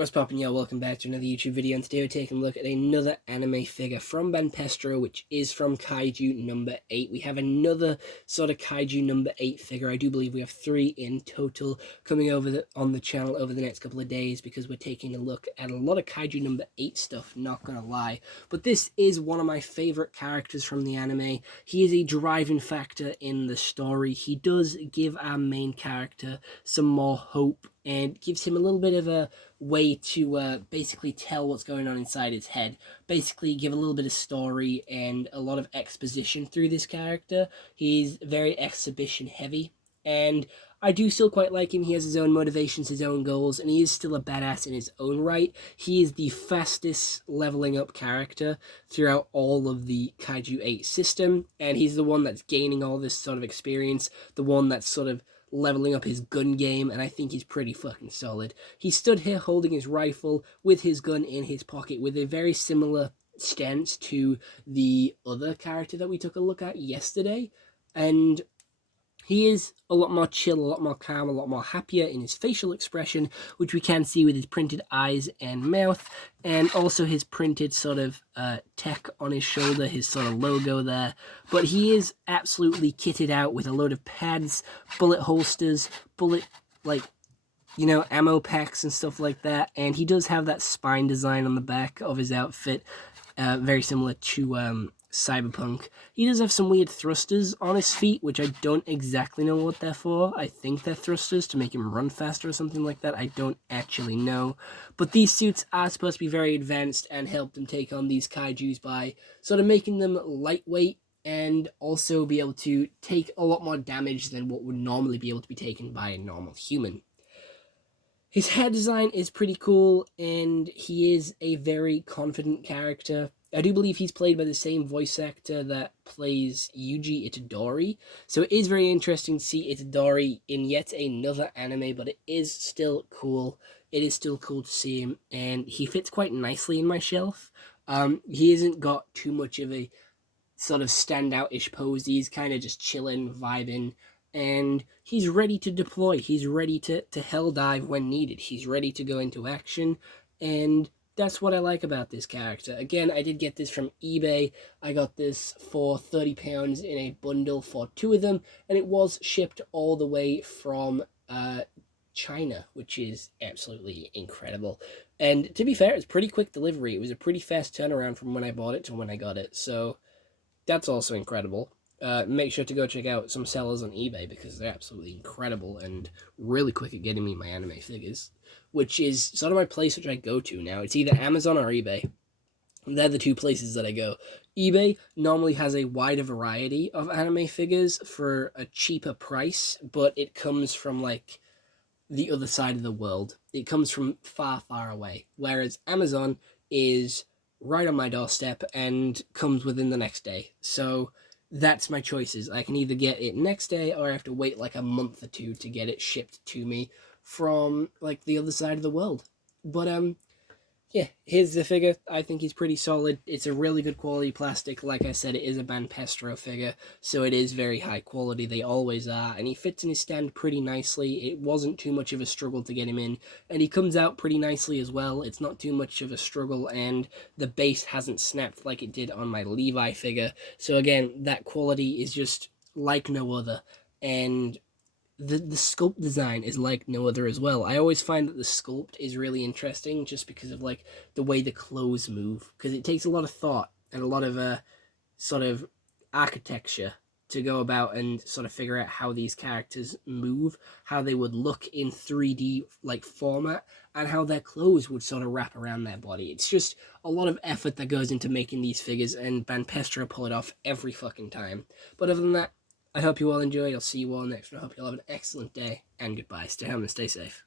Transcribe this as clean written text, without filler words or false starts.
What's poppin', y'all? Welcome back to another YouTube video, and today we're taking a look at another anime figure from Banpestro, which is from Kaiju number 8. We have another sort of Kaiju number 8 figure. I do believe we have 3 in total coming over on the channel over the next couple of days, because we're taking a look at a lot of Kaiju number 8 stuff, not gonna lie. But this is one of my favorite characters from the anime. He is a driving factor in the story. He does give our main character some more hope and gives him a little bit of a way to basically tell what's going on inside his head. Basically give a little bit of story and a lot of exposition through this character. He's very exhibition heavy, and I do still quite like him. He has his own motivations, his own goals, and he is still a badass in his own right. He is the fastest leveling up character throughout all of the Kaiju 8 system, and he's the one that's gaining all this sort of experience, the one that's sort of leveling up his gun game, and I think he's pretty fucking solid. He stood here holding his rifle with his gun in his pocket with a very similar stance to the other character that we took a look at yesterday, and he is a lot more chill, a lot more calm, a lot more happier in his facial expression, which we can see with his printed eyes and mouth, and also his printed sort of tech on his shoulder, his sort of logo there. But he is absolutely kitted out with a load of pads, bullet holsters, ammo packs and stuff like that. And he does have that spine design on the back of his outfit, very similar to Cyberpunk. He does have some weird thrusters on his feet, which I don't exactly know what they're for. I think they're thrusters to make him run faster or something like that. I don't actually know. But these suits are supposed to be very advanced and help them take on these kaijus by sort of making them lightweight and also be able to take a lot more damage than what would normally be able to be taken by a normal human. His hair design is pretty cool, and he is a very confident character. I do believe he's played by the same voice actor that plays Yuji Itadori, so it is very interesting to see Itadori in yet another anime, but it is still cool. It is still cool to see him, and he fits quite nicely in my shelf. He hasn't got too much of a sort of standout-ish pose. He's kind of just chilling, vibing, and he's ready to deploy. He's ready to hell dive when needed. He's ready to go into action, and that's what I like about this character. Again, I did get this from eBay. I got this for £30 in a bundle for 2 of them, and it was shipped all the way from China, which is absolutely incredible. And to be fair, it's pretty quick delivery. It was a pretty fast turnaround from when I bought it to when I got it, so that's also incredible. Make sure to go check out some sellers on eBay, because they're absolutely incredible and really quick at getting me my anime figures, which is sort of my place which I go to now. It's either Amazon or eBay. They're the 2 places that I go. eBay normally has a wider variety of anime figures for a cheaper price, but it comes from like the other side of the world. It comes from far, far away, whereas Amazon is right on my doorstep and comes within the next day. So that's my choices. I can either get it next day, or I have to wait like a month or 2 to get it shipped to me from like the other side of the world. But yeah, here's the figure. I think he's pretty solid. It's a really good quality plastic. Like I said, it is a Banpestro figure, so it is very high quality. They always are, and he fits in his stand pretty nicely. It wasn't too much of a struggle to get him in, and he comes out pretty nicely as well. It's not too much of a struggle, and the base hasn't snapped like it did on my Levi figure. So again, that quality is just like no other, and the sculpt design is like no other as well. I always find that the sculpt is really interesting just because of like the way the clothes move, because it takes a lot of thought and a lot of sort of architecture to go about and sort of figure out how these characters move, how they would look in 3D like format, and how their clothes would sort of wrap around their body. It's just a lot of effort that goes into making these figures, and Banpestro pull it off every fucking time. But other than that, I hope you all enjoyed. I'll see you all next. I hope you all have an excellent day, and goodbye. Stay home and stay safe.